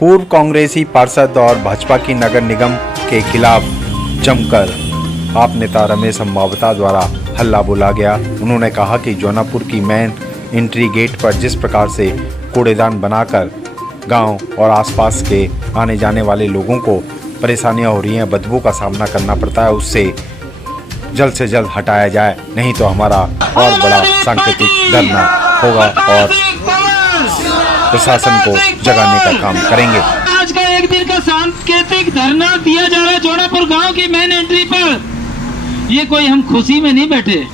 पूर्व कांग्रेसी पार्षद और भाजपा की नगर निगम के खिलाफ जमकर आप नेता रमेश अम्बावता द्वारा हल्ला बोला गया। उन्होंने कहा कि जौनापुर की मेन एंट्री गेट पर जिस प्रकार से कूड़ेदान बनाकर गांव और आसपास के आने जाने वाले लोगों को परेशानियां हो रही हैं, बदबू का सामना करना पड़ता है, उससे जल्द से जल्द हटाया जाए, नहीं तो हमारा और बड़ा सांकेतिक धरना होगा और प्रशासन को जगाने का काम करेंगे। आज का एक दिन का सांकेतिक धरना दिया जा रहा है जौनापुर गांव की मेन एंट्री पर। ये कोई हम खुशी में नहीं बैठे,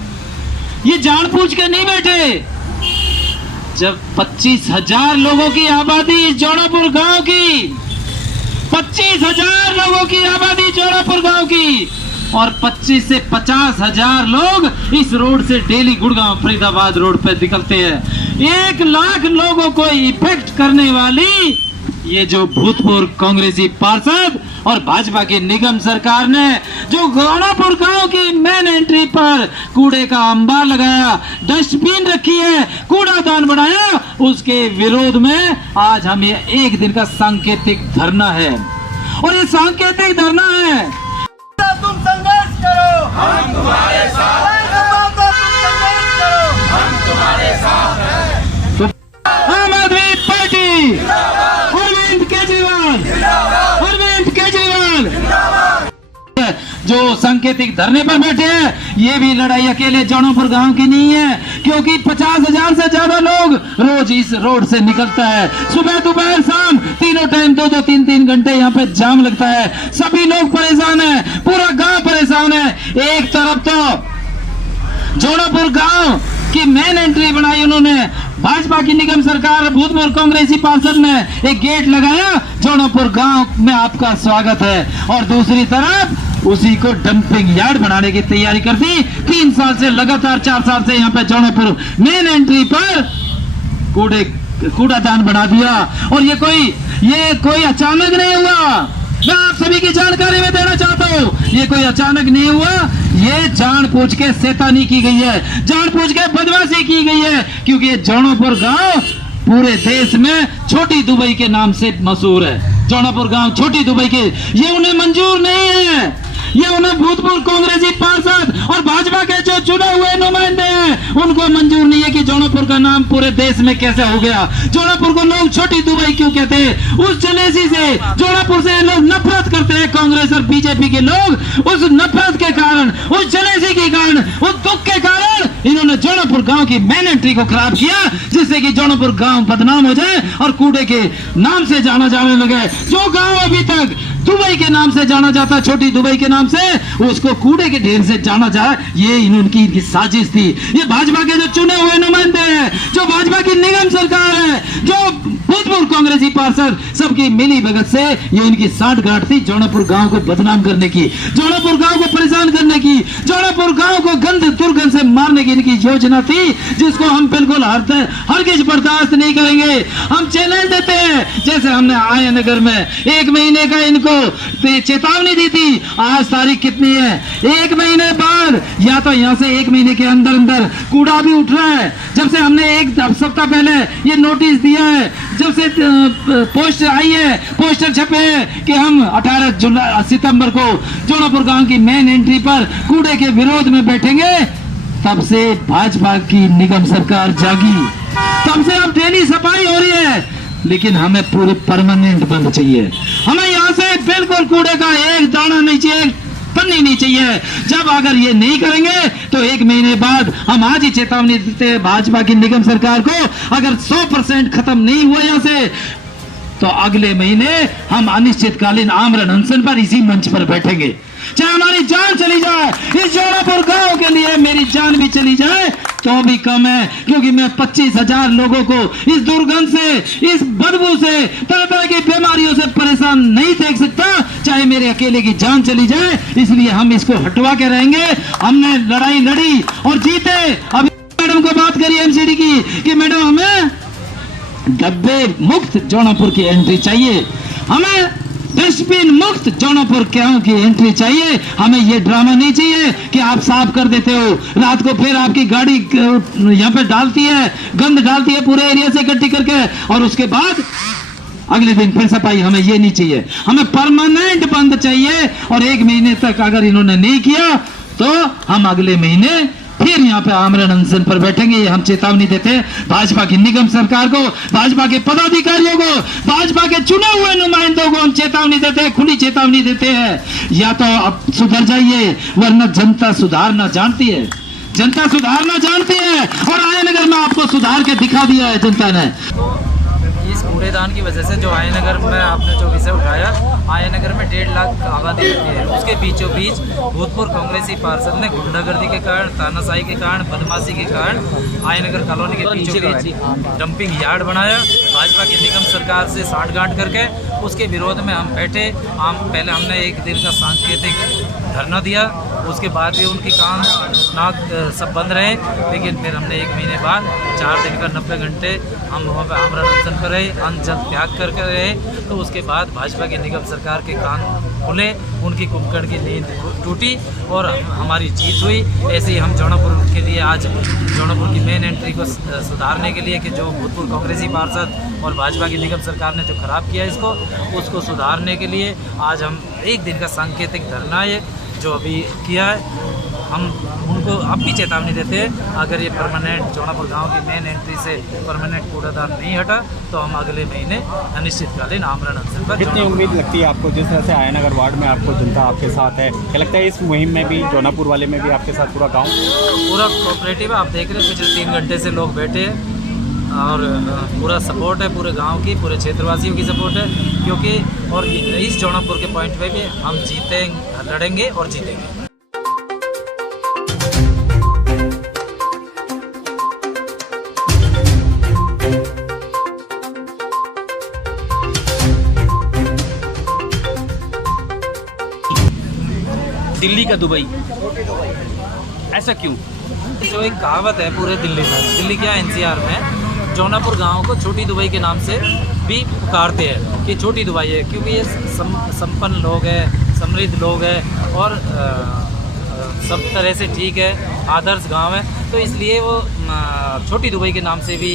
ये जानबूझ के नहीं बैठे। जब 25,000 लोगों की आबादी इस जौनापुर गांव की, 25,000 लोगों की आबादी जौनापुर गांव की, और 25 से 50,000 लोग इस रोड से डेली गुड़गांव फरीदाबाद रोड पे निकलते हैं। 1 लाख लोगों को इफेक्ट करने वाली ये जो भूतपूर्व कांग्रेसी पार्षद और भाजपा की निगम सरकार ने जो जौनापुर गांव की मेन एंट्री पर कूड़े का अंबार लगाया, डस्टबिन रखी है, कूड़ादान बनाया, उसके विरोध में आज हम ये एक दिन का सांकेतिक धरना है। और ये सांकेतिक धरना है, तुम संघर्ष करो, हम तुम्हारे साथ हैं। तुम संघर्ष करो, हम तुम्हारे साथ हैं। आम आदमी पार्टी, अरविंद केजरीवाल, अरविंद केजरीवाल जो सांकेतिक धरने पर बैठे हैं, ये भी लड़ाई अकेले जौनापुर गांव की नहीं है, क्योंकि 50,000 से ज्यादा लोग रोज इस रोड से निकलता है। सुबह दोपहर शाम तीनों टाइम 2-2 3-3 घंटे यहाँ पे जाम लगता है। सभी लोग परेशान है, पूरा गांव परेशान है। एक तरफ तो जौनापुर गांव की मेन एंट्री बनाई उन्होंने, भाजपा की निगम सरकार, भूतपूर्व कांग्रेसी पार्षद ने एक गेट लगाया, जौनापुर गांव में आपका स्वागत है, और दूसरी तरफ उसी को डंपिंग यार्ड बनाने की तैयारी कर दी। 3 साल से लगातार 4 साल से यहाँ पे जौनापुर मेन एंट्री पर कूड़ादान बना दिया। और ये कोई अचानक नहीं हुआ, मैं आप सभी की जानकारी में देना चाहता हूँ, ये कोई अचानक नहीं हुआ, ये जानबूझ के शैतानी की गई है, जानबूझ के बदमाशी की गई है, क्योंकि ये जौनापुर गांव पूरे देश में छोटी दुबई के नाम से मशहूर है। जौनापुर गांव छोटी दुबई के, ये उन्हें मंजूर नहीं है। ये उन्हें भूतपूर्व कांग्रेसी पार्षद और भाजपा के जो चुने हुए नुमाइंदे हैं, उनको मंजूर नहीं है कि जौनापुर का नाम पूरे देश में कैसे हो गया। जौनापुर को लोग छोटी दुबई क्यों कहते हैं? उस जलेसी से, जौनापुर से लोग नफरत करते हैं, कांग्रेस और बीजेपी के लोग। उस नफरत के कारण, उस जलेसी के कारण, उस दुख के कारण इन्होंने जौनापुर गांव की मेन एंट्री को खराब किया, जिससे कि जौनापुर गांव बदनाम हो जाए और कूड़े के नाम से जाना जाने लगे। जो गांव अभी तक दुबई के नाम से जाना जाता, छोटी दुबई के नाम से, उसको कूड़े के ढेर से जाना जाए, ये इनकी साजिश थी। ये भाजपा के जो चुने हुए नुमाइंदे हैं, जो भाजपा की निगम सरकार है, जो भूतपूर्व कांग्रेसी पार्षद, सबकी मिली भगत से ये इनकी साठगांठ थी जौनापुर गांव को बदनाम करने की, जौनापुर गांव को परेशान करने की, जौनापुर गांव को गंद दुर्गंध से मारने की इनकी योजना थी, जिसको हम बिल्कुल हरगिज बर्दाश्त नहीं करेंगे। हम चैलेंज देते हैं, जैसे हमने आया नगर में 1 महीने का इनको चेतावनी दी थी। आज तारीख कितनी है? 1 महीने बाद, या तो यहाँ से 1 महीने के अंदर अंदर कूड़ा भी उठ रहा है। जब से हमने 1 सप्ताह पहले ये नोटिस दिया है, जब से पोस्टर आई है, पोस्टर छपे हैं कि हम 18 सितंबर को जौनापुर गांव की मेन एंट्री पर कूड़े के विरोध में बैठेंगे, तब से भाजपा की निगम सरकार जागी, तब से अब डेली सफाई हो रही है। लेकिन हमें पूरे परमानेंट बंद चाहिए। हमें यहाँ से बिल्कुल कूड़े का एक दाना नहीं चाहिए, एक पन्नी नहीं चाहिए। जब अगर ये नहीं करेंगे तो 1 महीने बाद, हम आज ही चेतावनी देते हैं भाजपा की निगम सरकार को, अगर 100% खत्म नहीं हुआ यहाँ से, तो अगले महीने हम अनिश्चितकालीन आमरण अनशन पर इसी मंच पर बैठेंगे, चाहे हमारी जान चली जाए। इस जौनापुर गांव के लिए मेरी जान भी चली जाए तो भी कम है, क्योंकि मैं 25,000 लोगों को इस दुर्गंध से, इस बदबू से, तरह तरह की बीमारियों से परेशान नहीं देख सकता, चाहे मेरे अकेले की जान चली जाए। इसलिए हम इसको हटवा के रहेंगे। हमने लड़ाई लड़ी और जीते। अभी मैडम को बात करी एमसीडी की कि मैडम हमें डब्बे मुक्त जौनापुर की एंट्री चाहिए, हमें डस्टबिन मुक्त जौनापुर गांव की एंट्री चाहिए। हमें ये ड्रामा नहीं चाहिए कि आप साफ कर देते हो, रात को फिर आपकी गाड़ी यहाँ पे डालती है, गंद डालती है पूरे एरिया से इकट्ठी करके, और उसके बाद अगले दिन फिर सफाई। हमें ये नहीं चाहिए, हमें परमानेंट बंद चाहिए। और 1 महीने तक अगर इन्होंने नहीं किया तो हम अगले महीने फिर यहाँ पे आमरण अनशन पर बैठेंगे। ये हम चेतावनी देते हैं भाजपा की निगम सरकार को, भाजपा के पदाधिकारियों को, भाजपा के चुने हुए नुमाइंदों को हम चेतावनी देते हैं, खुली चेतावनी देते हैं, या तो अब सुधर जाइए, वरना जनता सुधारना जानती है, जनता सुधारना जानती है। और आयनगर में आपको सुधार के दिखा दिया है जनता ने। इस कूड़ेदान की वजह से जो आयनगर में आपने जो विषय उठाया, आयनगर में 1.5 लाख आबादी रहती है, उसके बीचों बीच भूतपूर्व कांग्रेसी पार्षद ने गुंडागर्दी के कारण, तानाशाही के कारण, बदमाशी के कारण आयनगर कॉलोनी के बीचों बीच डंपिंग यार्ड बनाया भाजपा की निगम सरकार से साठगांठ करके। उसके विरोध में हम बैठे। पहले हमने 1 दिन का सांकेतिक धरना दिया, उसके बाद भी उनकी कान नाक सब बंद रहे, लेकिन फिर हमने 1 महीने बाद 4 दिन का 90 घंटे हम वहाँ पर आमरण अनशन कर रहे, अन्न जल त्याग करके रहे। तो उसके बाद भाजपा की निगम सरकार के कान खुले, उनकी कुंभकर्ण की नींद टूटी और हमारी जीत हुई। ऐसे ही हम जौनापुर के लिए आज जौनापुर की मेन एंट्री को सुधारने के लिए कि जो भूतपूर्व कांग्रेसी पार्षद और भाजपा की निगम सरकार ने जो खराब किया इसको, उसको सुधारने के लिए आज हम 1 दिन का सांकेतिक धरना है जो अभी किया है। हम उनको अब भी चेतावनी देते हैं, अगर ये परमानेंट जौनापुर गांव की मेन एंट्री से परमानेंट कूड़ेदान नहीं हटा तो हम अगले महीने अनिश्चितकालीन आमरण अनशन पर। कितनी उम्मीद लगती है आपको, जिस तरह से आयनगर वार्ड में आपको जनता आपके साथ है, क्या लगता है इस मुहिम में भी, जौनापुर वाले में भी आपके साथ पूरा गाँव पूरा कोऑपरेटिव है? आप देख रहे हैं पिछले 3 घंटे से लोग बैठे हैं और पूरा सपोर्ट है, पूरे गांव की, पूरे क्षेत्रवासियों की सपोर्ट है, क्योंकि और इस जौनापुर के पॉइंट पे भी हम लड़ेंगे और जीतेंगे। दिल्ली का दुबई, ऐसा क्यों? जो एक कहावत है पूरे दिल्ली में, दिल्ली क्या एनसीआर में, जौनापुर गांव को छोटी दुबई के नाम से भी पुकारते हैं कि छोटी दुबई है, क्योंकि ये संपन्न लोग हैं, समृद्ध लोग हैं और सब तरह से ठीक है, आदर्श गांव है, तो इसलिए वो छोटी दुबई के नाम से भी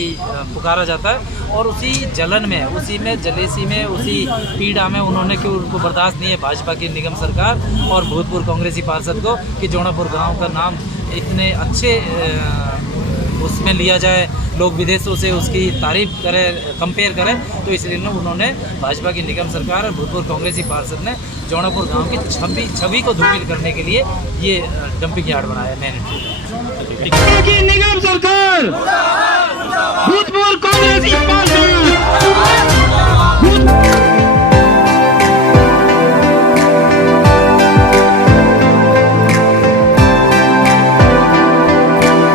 पुकारा जाता है। और उसी जलन में, उसी में जलेसी में, उसी पीड़ा में उन्होंने क्यों, उनको बर्दाश्त नहीं है भाजपा की निगम सरकार और भूतपूर्व कांग्रेसी पार्षद को कि जौनापुर गांव का नाम इतने अच्छे उसमें लिया जाए, लोग विदेशों से उसकी तारीफ करें, कंपेयर करें, तो इसलिए उन्होंने भाजपा की निगम सरकार और भूतपूर्व कांग्रेसी पार्षद ने जौनापुर गांव की छवि को धूमिल करने के लिए ये डंपिंग यार्ड बनाया मैंने। निगम सरकार